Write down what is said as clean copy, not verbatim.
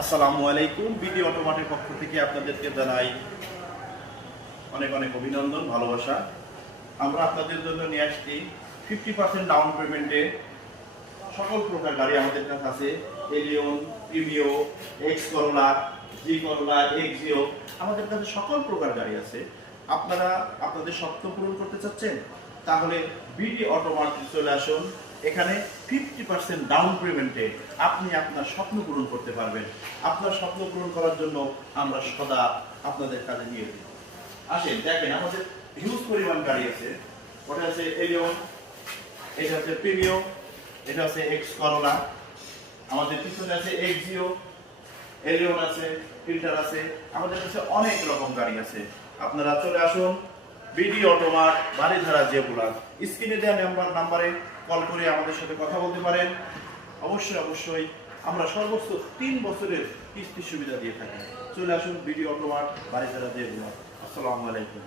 আসসালামু আলাইকুম। বিডি অটোমার্টের পক্ষ থেকে আপনাদেরকে জানাই অনেক অনেক অভিনন্দন, ভালোবাসা। আমরা আপনাদের জন্য নিয়ে আসছি 50% ডাউন পেমেন্টে সকল প্রকার গাড়ি আমাদের কাছে আছে। এলিয়ন, প্রিমিও, এক্স করোলা, জি করোলা, এক্সিও, আমাদের কাছে সকল প্রকার গাড়ি আছে। আপনারা আপনাদের স্বপ্ন পূরণ করতে চাচ্ছেন, তাহলে বিডি অটোমার্টে চলে আসুন। এখানে 50% ডাউন পেমেন্টে আপনি আপনার স্বপ্ন পূরণ করতে পারবেন। আপনার স্বপ্ন পূরণ করার জন্য আমরা সদা আপনাদের কাজে নিয়ে দিই। আসেন দেখেন, আমাদের হিউজ পরিমাণ গাড়ি আছে। ওটা আছে এলিয়ন, এটা আছে প্রিমিও, এটা আছে এক্স করোলা, আমাদের পিছনে আছে এক্সিও, এলিয়ন আছে, ফিল্টার আছে, আমাদের কাছে অনেক রকম গাড়ি আছে। আপনারা চলে আসুন বিডি অটোমার্ট, বাড়িধারা জেবুলা। স্ক্রিনে দেওয়া নাম্বারে কল করে আমাদের সাথে কথা বলতে পারেন। অবশ্যই আমরা সর্বোচ্চ 3 বছরের কিস্তি সুবিধা দিয়ে থাকি। চলে আসুন বিডি অটোমার্ট, বাড়িধারা জেবুলা। আসসালামু আলাইকুম।